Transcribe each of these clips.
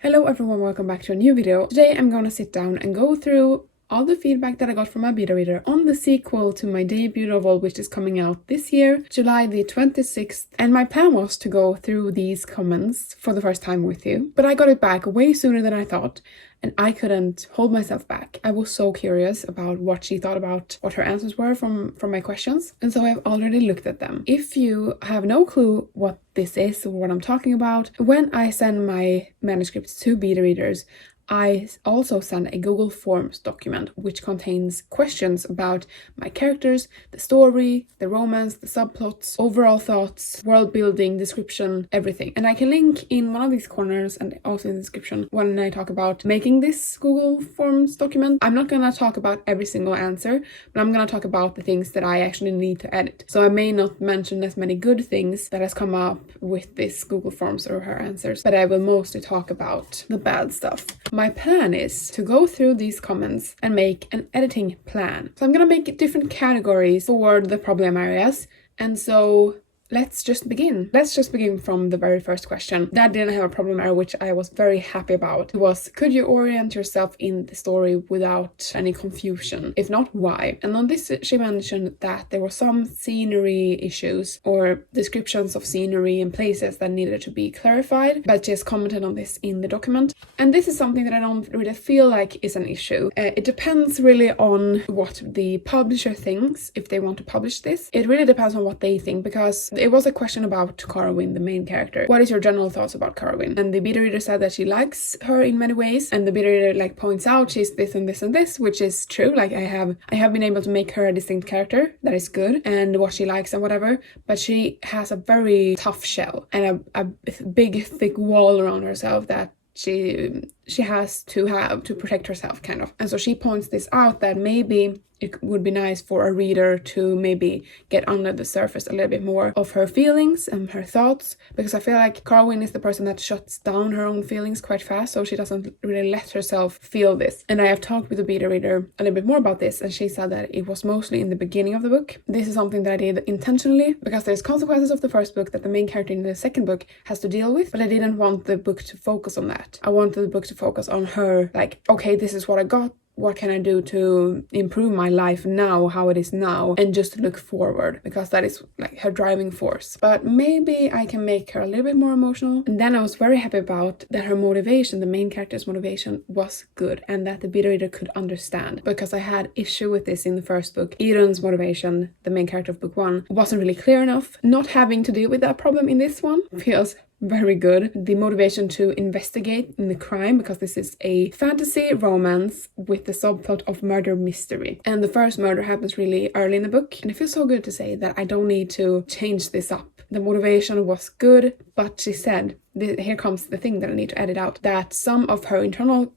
Hello everyone, welcome back to a new video. Today I'm gonna sit down and go through all the feedback that I got from my beta reader on the sequel to my debut novel, which is coming out this year, July the 26th. And my plan was to go through these comments for the first time with you, but I got it back way sooner than I thought, and I couldn't hold myself back. I was so curious about what she thought about what her answers were from my questions, and so I've already looked at them. If you have no clue what this is or what I'm talking about, when I send my manuscripts to beta readers, I also send a Google Forms document which contains questions about my characters, the story, the romance, the subplots, overall thoughts, world building, description, everything. And I can link in one of these corners and also in the description when I talk about making this Google Forms document. I'm not gonna talk about every single answer, but I'm gonna talk about the things that I actually need to edit. So I may not mention as many good things that has come up with this Google Forms or her answers, but I will mostly talk about the bad stuff. My plan is to go through these comments and make an editing plan. So I'm gonna make different categories for the problem areas, and so let's just begin. Let's just begin from the very first question. That didn't have a problem area, which I was very happy about. It was, could you orient yourself in the story without any confusion? If not, why? And on this, she mentioned that there were some scenery issues or descriptions of scenery and places that needed to be clarified, but she has commented on this in the document. And this is something that I don't really feel like is an issue. It depends really on what the publisher thinks, if they want to publish this. It really depends on what they think, because it was a question about Carwyn, the main character. What is your general thoughts about Carwyn? And the beta reader said that she likes her in many ways, and the beta reader points out she's this and this and this, which is true. I have been able to make her a distinct character that is good, and what she likes and whatever, but she has a very tough shell and a big thick wall around herself that she has to have to protect herself, kind of. And so she points this out, that maybe it would be nice for a reader to maybe get under the surface a little bit more of her feelings and her thoughts, because I feel like Carwyn is the person that shuts down her own feelings quite fast, so she doesn't really let herself feel this. And I have talked with the beta reader a little bit more about this, and she said that it was mostly in the beginning of the book. This is something that I did intentionally, because there's consequences of the first book that the main character in the second book has to deal with, but I didn't want the book to focus on that. I wanted the book to focus on her, okay, this is what I got, what can I do to improve my life now, how it is now, and just look forward, because that is her driving force. But maybe I can make her a little bit more emotional. And then I was very happy about that her motivation, the main character's motivation, was good, and that the beta reader could understand, because I had issue with this in the first book. Idun's motivation, the main character of book 1, wasn't really clear enough. Not having to deal with that problem in this one feels very good. The motivation to investigate in the crime, because this is a fantasy romance with the subplot of murder mystery, and the first murder happens really early in the book, and it feels so good to say that I don't need to change this up. The motivation was good, but she said, here comes the thing that I need to edit out, that some of her internal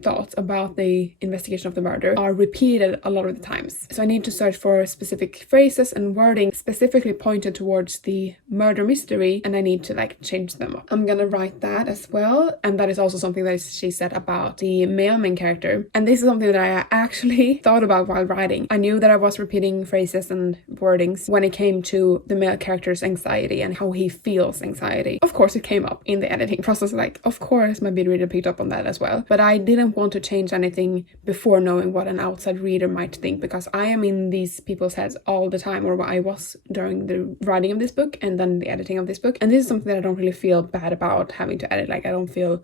thoughts about the investigation of the murder are repeated a lot of the times. So I need to search for specific phrases and wording specifically pointed towards the murder mystery, and I need to change them up. I'm gonna write that as well, and that is also something that she said about the male main character. And this is something that I actually thought about while writing. I knew that I was repeating phrases and wordings when it came to the male character's anxiety and how he feels anxiety. Of course it came up in the editing process, of course my beta reader picked up on that as well, but I didn't want to change anything before knowing what an outside reader might think, because I am in these people's heads all the time, or I was during the writing of this book and then the editing of this book. And this is something that I don't really feel bad about having to edit. It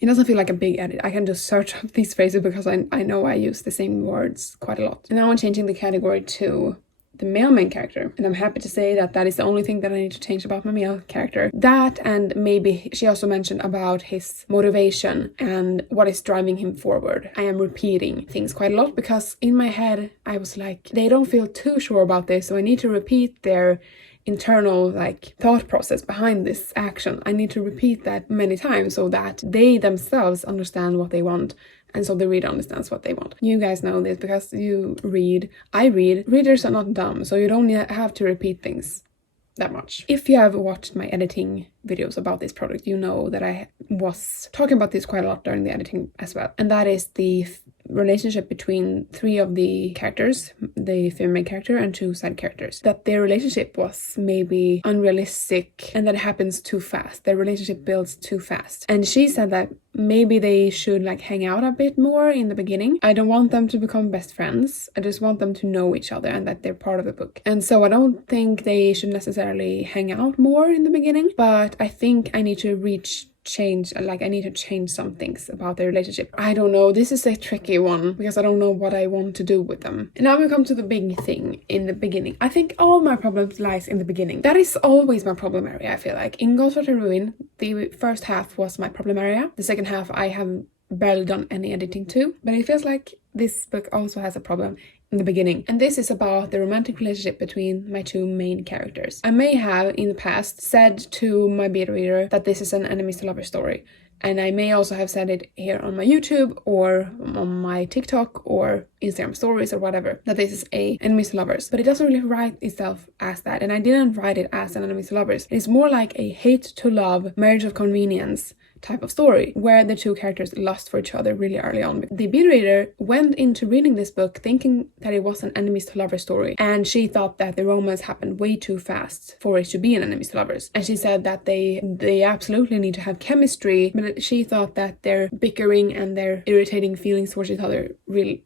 doesn't feel like a big edit. I can just search up these phrases because I know I use the same words quite a lot. And now I'm changing the category to the male main character, and I'm happy to say that that is the only thing that I need to change about my male character. That, and maybe she also mentioned about his motivation and what is driving him forward. I am repeating things quite a lot, because in my head I was they don't feel too sure about this, so I need to repeat their internal thought process behind this action. I need to repeat that many times so that they themselves understand what they want, and so the reader understands what they want. You guys know this because you read. I read. Readers are not dumb, so you don't have to repeat things that much. If you have watched my editing videos about this project, you know that I was talking about this quite a lot during the editing as well, and that is the relationship between 3 of the characters, the female character and 2 side characters, that their relationship was maybe unrealistic and that it happens too fast. Their relationship builds too fast. And she said that maybe they should like hang out a bit more in the beginning. I don't want them to become best friends. I just want them to know each other and that they're part of the book. And so I don't think they should necessarily hang out more in the beginning, but I think I need to I need to change some things about their relationship. I don't know, this is a tricky one because I don't know what I want to do with them. And now we come to the big thing in the beginning. I think all my problems lies in the beginning. That is always my problem area, I feel like. In Ghost to Ruin, the first half was my problem area. The second half I have barely done any editing to, but it feels like this book also has a problem in the beginning. And this is about the romantic relationship between my 2 main characters. I may have in the past said to my beta reader that this is an enemies to lovers story. And I may also have said it here on my YouTube or on my TikTok or Instagram stories or whatever, that this is a enemies to lovers. But it doesn't really write itself as that. And I didn't write it as an enemies to lovers. It's more like a hate to love, marriage of convenience type of story where the 2 characters lust for each other really early on. The beta reader went into reading this book thinking that it was an enemies to lovers story, and she thought that the romance happened way too fast for it to be an enemies to lovers. And she said that they absolutely need to have chemistry, but she thought that their bickering and their irritating feelings towards each other really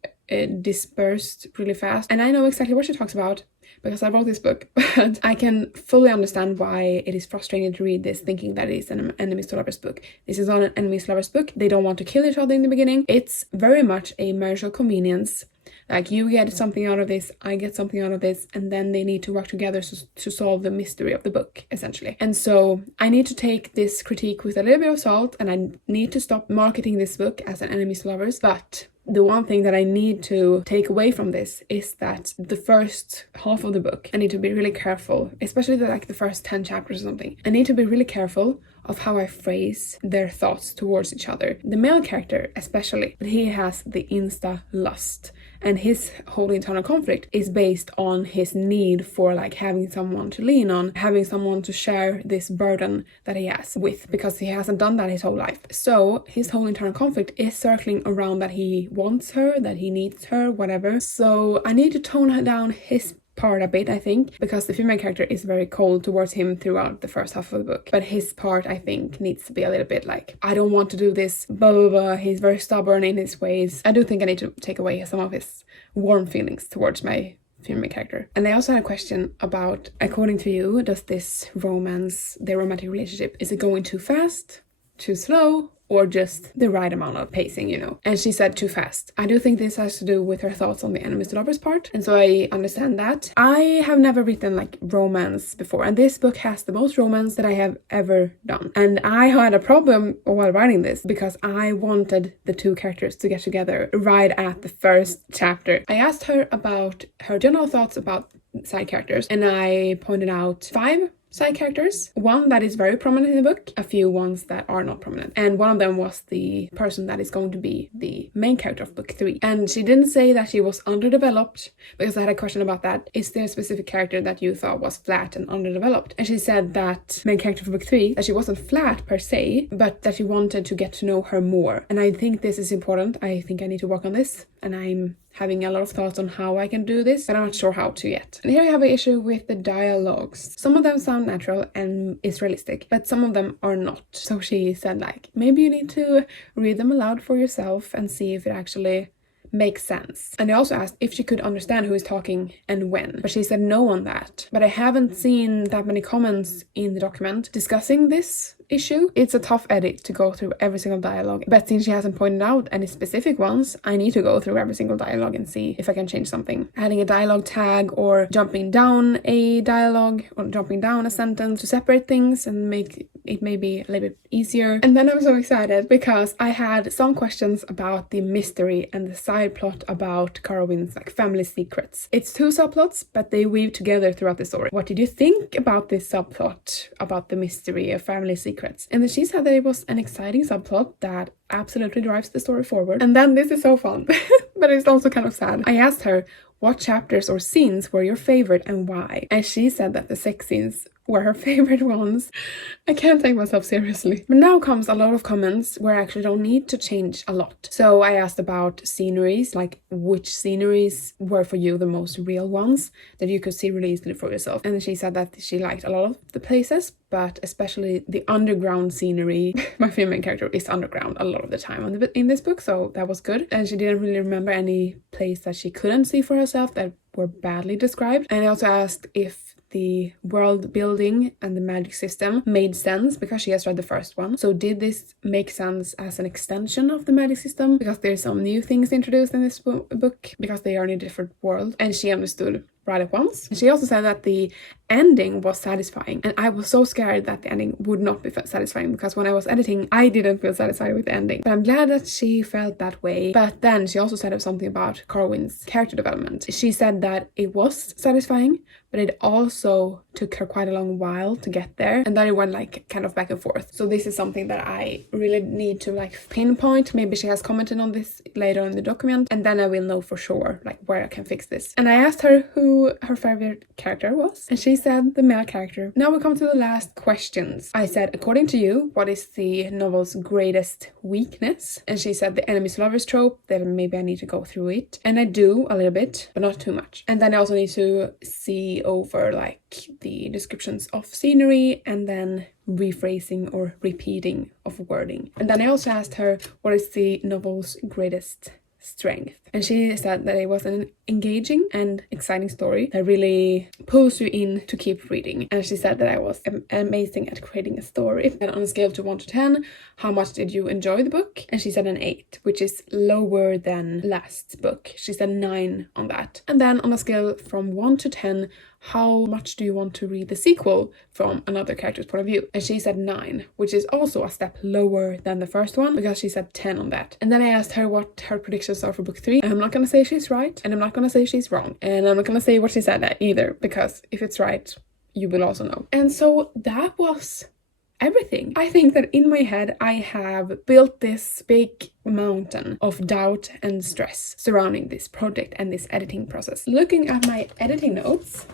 dispersed really fast. And I know exactly what she talks about because I wrote this book, but I can fully understand why it is frustrating to read this thinking that it is an enemies to lovers book. This is not an enemies to lovers book. They don't want to kill each other in the beginning. It's very much a marital convenience. Like, you get something out of this, I get something out of this, and then they need to work together to solve the mystery of the book, essentially. And so I need to take this critique with a little bit of salt, and I need to stop marketing this book as an enemies to lovers. But the one thing that I need to take away from this is that the first half of the book, I need to be really careful, especially the first 10 chapters or something. I need to be really careful of how I phrase their thoughts towards each other. The male character especially, he has the insta lust, and his whole internal conflict is based on his need for like having someone to lean on, having someone to share this burden that he has with, because he hasn't done that his whole life. So his whole internal conflict is circling around that he wants her, that he needs her, whatever. So I need to tone down his part a bit, I think, because the female character is very cold towards him throughout the first half of the book. But his part, I think, needs to be a little bit like, I don't want to do this, blah, blah, blah. He's very stubborn in his ways. I do think I need to take away some of his warm feelings towards my female character. And they also had a question about, according to you, does this romance, their romantic relationship, is it going too fast, too slow, or just the right amount of pacing, you know? And she said too fast. I do think this has to do with her thoughts on the enemies to lovers part, and so I understand that. I have never written like romance before, and this book has the most romance that I have ever done. And I had a problem while writing this because I wanted the 2 characters to get together right at the first chapter. I asked her about her general thoughts about side characters, and I pointed out 5 side characters. One that is very prominent in the book, a few ones that are not prominent. And one of them was the person that is going to be the main character of book 3. And she didn't say that she was underdeveloped, because I had a question about that. Is there a specific character that you thought was flat and underdeveloped? And she said that main character for book 3, that she wasn't flat per se, but that she wanted to get to know her more. And I think this is important. I think I need to work on this. And I'm having a lot of thoughts on how I can do this, but I'm not sure how to yet. And here I have an issue with the dialogues. Some of them sound natural and is realistic, but some of them are not. So she said like, maybe you need to read them aloud for yourself and see if it actually makes sense. And I also asked if she could understand who is talking and when, but she said no on that. But I haven't seen that many comments in the document discussing this issue. It's a tough edit to go through every single dialogue, but since she hasn't pointed out any specific ones, I need to go through every single dialogue and see if I can change something. Adding a dialogue tag or jumping down a dialogue or jumping down a sentence to separate things and make it maybe a little bit easier. And then I was so excited because I had some questions about the mystery and the side plot about Carwyn's like family secrets. It's 2 subplots, but they weave together throughout the story. What did you think about this subplot about the mystery of family secrets? And then she said that it was an exciting subplot that absolutely drives the story forward. And then this is so fun, but it's also kind of sad. I asked her, what chapters or scenes were your favorite and why? And she said that the sex scenes were her favorite ones. I can't take myself seriously. But now comes a lot of comments where I actually don't need to change a lot. So I asked about sceneries, like which sceneries were for you the most real ones that you could see really easily for yourself. And she said that she liked a lot of the places, but especially the underground scenery. My female character is underground a lot of the time in this book, so that was good. And she didn't really remember any place that she couldn't see for herself that were badly described. And I also asked if the world building and the magic system made sense because she has read the first one. So did this make sense as an extension of the magic system? Because there's some new things introduced in this book because they are in a different world. And she understood right at once. And she also said that the ending was satisfying, and I was so scared that the ending would not be satisfying because when I was editing I didn't feel satisfied with the ending, but I'm glad that she felt that way. But then she also said something about Carwyn's character development. She said that it was satisfying, but it also took her quite a long while to get there, and that it went like kind of back and forth. So this is something that I really need to like pinpoint. Maybe she has commented on this later in the document, and then I will know for sure like where I can fix this. And I asked her who her favorite character was, and she said the male character. Now we come to the last questions. I said, according to you, what is the novel's greatest weakness? And she said the enemies lovers trope, that maybe I need to go through it. And I do a little bit, but not too much. And then I also need to see over like the descriptions of scenery and then rephrasing or repeating of wording. And then I also asked her what is the novel's greatest strength, and she said that it was an engaging and exciting story that really pulls you in to keep reading. And she said that I was amazing at creating a story. And on a scale to 1 to 10, how much did you enjoy the book? And she said an 8, which is lower than last book. She said 9 on that. And then on a scale from 1 to 10, how much do you want to read the sequel from another character's point of view? And she said 9, which is also a step lower than the first one because she said 10 on that. And then I asked her what her predictions are for book 3. And I'm not going to say she's right, and I'm not going to say she's wrong, and I'm not going to say what she said either, because if it's right, you will also know. And so that was everything. I think that in my head I have built this big mountain of doubt and stress surrounding this project and this editing process. Looking at my editing notes,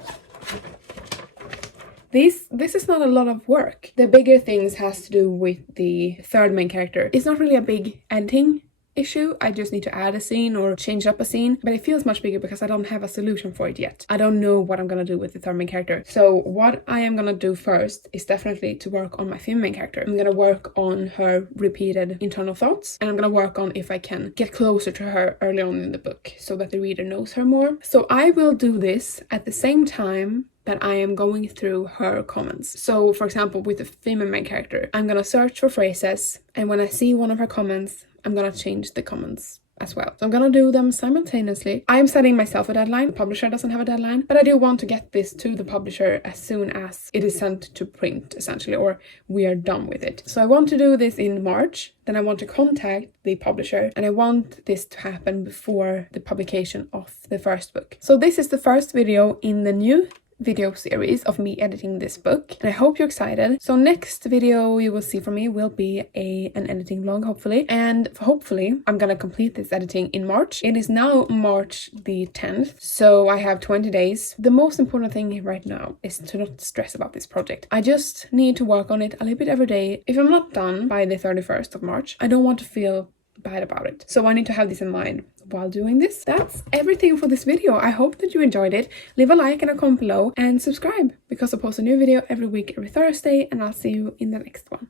this is not a lot of work. The bigger things has to do with the third main character. It's not really a big editing issue. I just need to add a scene or change up a scene, but it feels much bigger because I don't have a solution for it yet. I don't know what I'm gonna do with the third main character. So what I am gonna do first is definitely to work on my female main character. I'm gonna work on her repeated internal thoughts, and I'm gonna work on if I can get closer to her early on in the book so that the reader knows her more. So I will do this at the same time that I am going through her comments. So for example, with the female main character, I'm gonna search for phrases, and when I see one of her comments, I'm gonna change the comments as well. So I'm gonna do them simultaneously. I'm setting myself a deadline. The publisher doesn't have a deadline, but I do want to get this to the publisher as soon as it is sent to print, essentially, or we are done with it. So I want to do this in March. Then I want to contact the publisher, and I want this to happen before the publication of the first book. So this is the first video in the new video series of me editing this book, and I hope you're excited. So next video you will see from me will be an editing vlog, hopefully, and hopefully I'm gonna complete this editing in March. It is now March the 10th, so I have 20 days. The most important thing right now is to not stress about this project. I just need to work on it a little bit every day. If I'm not done by the 31st of March, I don't want to feel bad about it. So I need to have this in mind while doing this. That's everything for this video. I hope that you enjoyed it. Leave a like and a comment below, and subscribe because I post a new video every week, every Thursday, and I'll see you in the next one.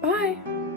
Bye!